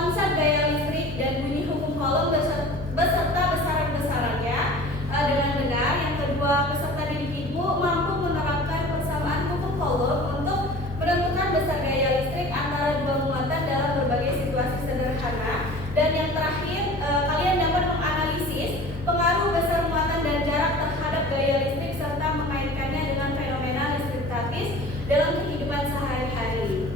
konsep gaya listrik dan bunyi hukum Coulomb beserta besaran-besarannya dengan benar. Yang kedua, peserta didik Ibu mampu menerapkan persamaan hukum Coulomb untuk menentukan besar gaya listrik antara dua muatan dalam berbagai situasi sederhana. Dan yang terakhir, kalian dapat menganalisis pengaruh besar muatan dan jarak terhadap gaya listrik serta mengaitkannya dengan fenomena listrik statis dalam kehidupan sehari-hari.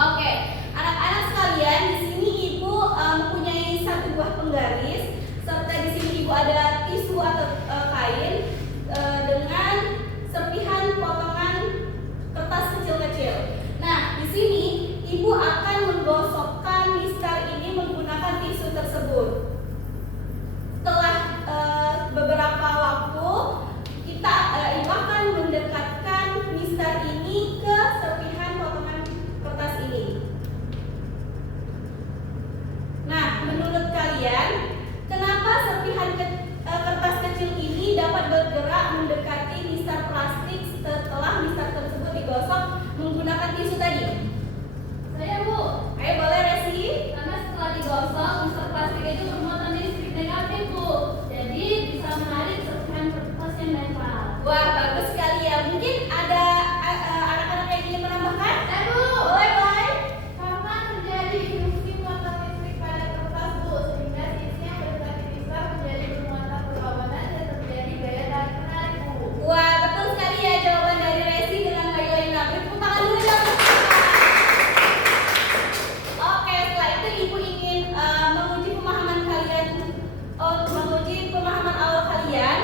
Oke, anak-anak sekalian, di sini Ibu mempunyai satu buah penggaris serta di sini Ibu ada tisu atau kain dengan serpihan potongan kertas kecil-kecil. Nah, di sini Ibu akan menggosokkan mistar ini menggunakan tisu tersebut. Setelah beberapa waktu, Ibu akan mendekatkan mistar ini ke serpihan potongan kertas ini. Nah, menurut kalian, kenapa serpihan kertas kecil ini dapat bergerak mendekati mistar plastik setelah mistar tersebut digosok menggunakan tisu tadi? Saya, Bu. Ayo, boleh Resi? Karena setelah digosok, mistar plastik itu bermuatan listrik negatif, Bu. Jadi bisa menarik serpihan kertas yang nempel. Wah, bagus sekali ya. Mungkin ada anak-anak yang ingin menambahkan? Bu. Boleh, boleh. Karena terjadi induksi muatan listrik pada kertas, Bu, sehingga sisi yang mendekati mistar menjadi bermuatan perlawanan dan terjadi gaya tarik menarik, Bu. Wah, betul sekali ya jawaban dari Resi dengan Mailena. Tepuk tangan dulu ya. Oke, setelah itu Ibu ingin menguji pemahaman kalian, menguji pemahaman awal kalian.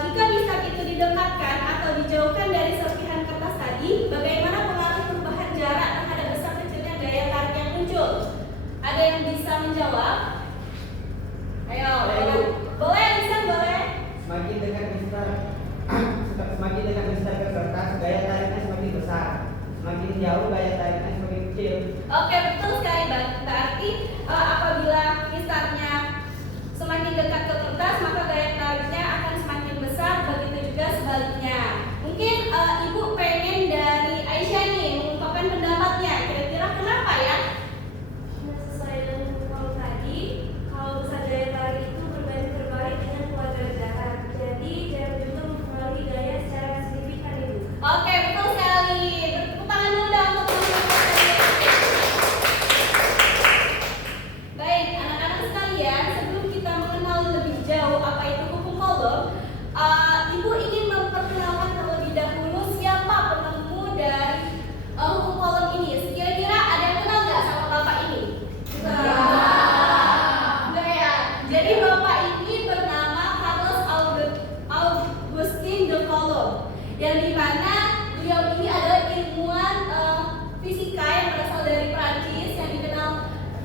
Jika mistar itu didekatkan atau dijauhkan dari serpihan kertas tadi, bagaimana pengaruh perubahan jarak terhadap besar kecilnya gaya tarik yang muncul? Ada yang bisa menjawab? Ayo, boleh bisa, boleh. Semakin dekat mistar ke kertas, gaya tariknya semakin besar. Semakin jauh, gaya tariknya semakin kecil. Oke, betul sekali, Bang. Berarti apabila mistarnya semakin dekat ke kertas, maka gaya tariknya akan semakin besar. Begitu juga sebaliknya. Mungkin Ibu pengen dari Aisyah nih mengungkapkan pendapatnya. Kira-kira kenapa ya? Sesuai dengan hukum tadi, kalau besar gaya tarik itu berbanding terbalik dengan kuadrat jarak. Jadi jarak juga mempengaruhi gaya secara signifikan, Ibu. Oke, betul sekali. Tepuk tangan dulu dong untuk teman-teman. Baik, anak-anak sekalian, sebelum kita mengenal lebih jauh apa itu hukum Coulomb, Ibu ingin memperkenalkan terlebih dahulu siapa penemu dari hukum Coulomb ini. Kira-kira ada yang kenal nggak sama bapak ini? Enggak ya. Jadi bapak ini bernama Carlos Augustin de Coulomb, yang dimana beliau ini adalah ilmuwan fisika yang berasal dari Prancis yang dikenal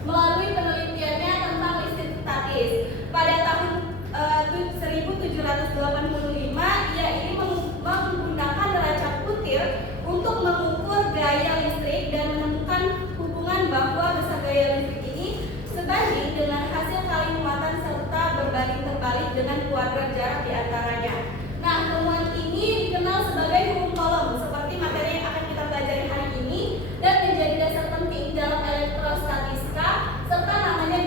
melalui penelitiannya tentang listrik statis. Pada tahun 1785, ia ini menggunakan neraca kutir untuk mengukur gaya listrik dan menemukan hubungan bahwa besar gaya listrik ini sebanding dengan hasil kali muatan serta berbanding terbalik dengan kuadrat jarak di antaranya. Nah, temuan ini dikenal sebagai hukum Coulomb seperti materi yang akan kita pelajari hari ini dan menjadi dasar penting dalam elektrostatika serta namanya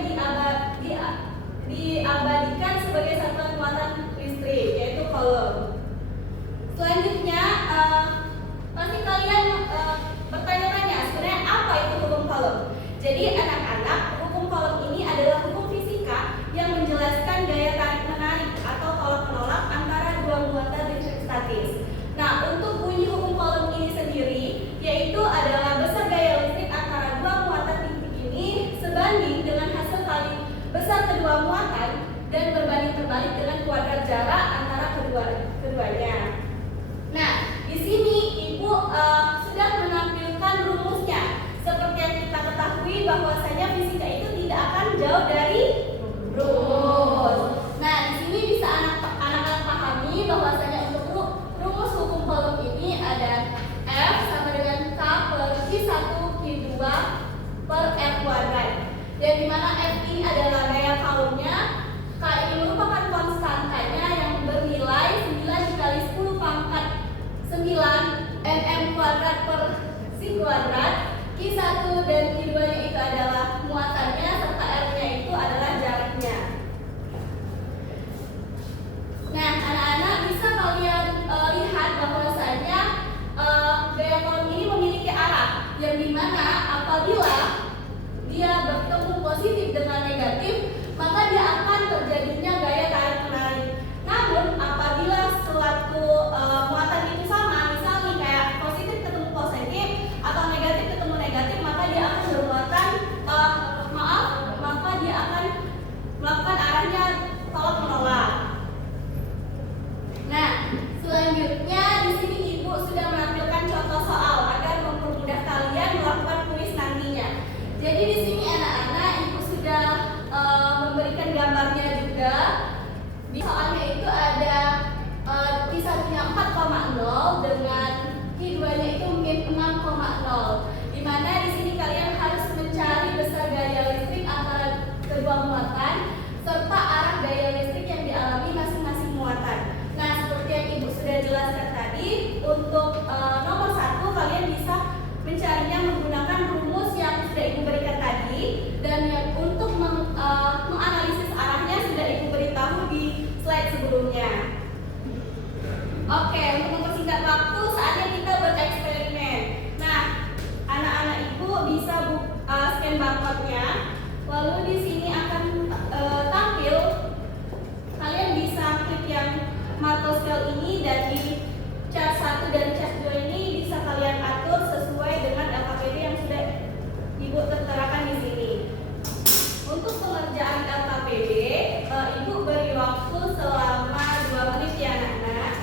diabadikan sebagai satuan muatan listrik, yaitu Coulomb. Selanjutnya, pasti kalian bertanya-tanya sebenarnya apa itu hukum Coulomb. Jadi anak-anak, hukum Coulomb ini adalah hukum fisika yang menjelaskan gaya tarik menarik atau tolak menolak antara dua muatan listrik statis. Nah, untuk bunyi hukum Coulomb ini sendiri yaitu adalah besar gaya listrik antara dua muatan titik ini sebanding dengan hasil kali besar kedua muatan dan berbanding terbalik dengan kuadrat jarak antara keduanya. Nah, di sini Ibu sudah menampilkan rumusnya. Seperti yang kita ketahui bahwasanya fisika itu tidak akan jauh dari rumus. Nah, di sini bisa anak-anak pahami bahwasanya untuk rumus hukum Coulomb ini ada F sama dengan K per Q1 Q2 per R kuadrat. Yang dimana F ini adalah gaya Coulombnya, K ini merupakan konstantanya yang bernilai 9 dikali 10 pangkat 9 mm kuadrat per C kuadrat. Q1 dan Q2 nya itu adalah muatan Jadi di sini anak-anak ibu sudah memberikan gambarnya juga. Di soalnya itu ada Q1-nya 4,0 dengan Q2-nya itu min 6,0. Di mana di sini kalian harus mencari besar gaya listrik antara kedua muatan serta arah gaya listrik yang dialami masing-masing muatan. Nah, seperti yang ibu sudah jelaskan tadi, untuk nomor 1 kalian bisa mencarinya menggunakan rumus yang sudah ibu berikan tadi, dan yang untuk menganalisis arahnya sudah ibu beritahu di slide sebelumnya. Oke, untuk mempersingkat waktu, saatnya kita bereksperimen. Nah, anak-anak ibu bisa scan barcode-nya, lalu di sini akan tampil. Kalian bisa klik yang marker scale ini, dan di chart 1 dan chart 2 ini bisa kalian atur sesuai dengan LKPD yang sudah ibu terterakan di sini. Untuk pengerjaan LKPD, ibu beri waktu selama 2 menit ya anak-anak.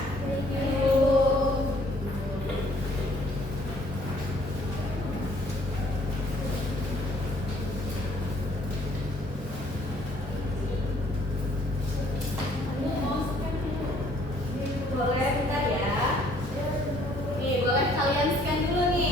Boleh bentar ya. Nih, boleh kalian scan dulu nih.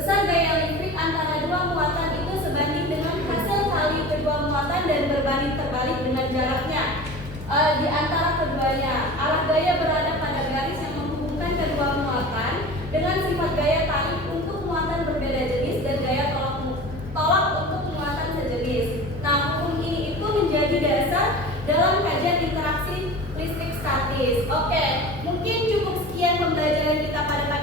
Besar gaya listrik antara dua muatan itu sebanding dengan hasil kali kedua muatan dan berbanding terbalik dengan jaraknya di antara keduanya. Arah gaya berada pada garis yang menghubungkan kedua muatan dengan sifat gaya tarik untuk muatan berbeda jenis dan gaya tolak untuk muatan sejenis. Nah, hukum ini itu menjadi dasar dalam kajian interaksi listrik statis. Oke, mungkin cukup sekian pembelajaran kita pada pagi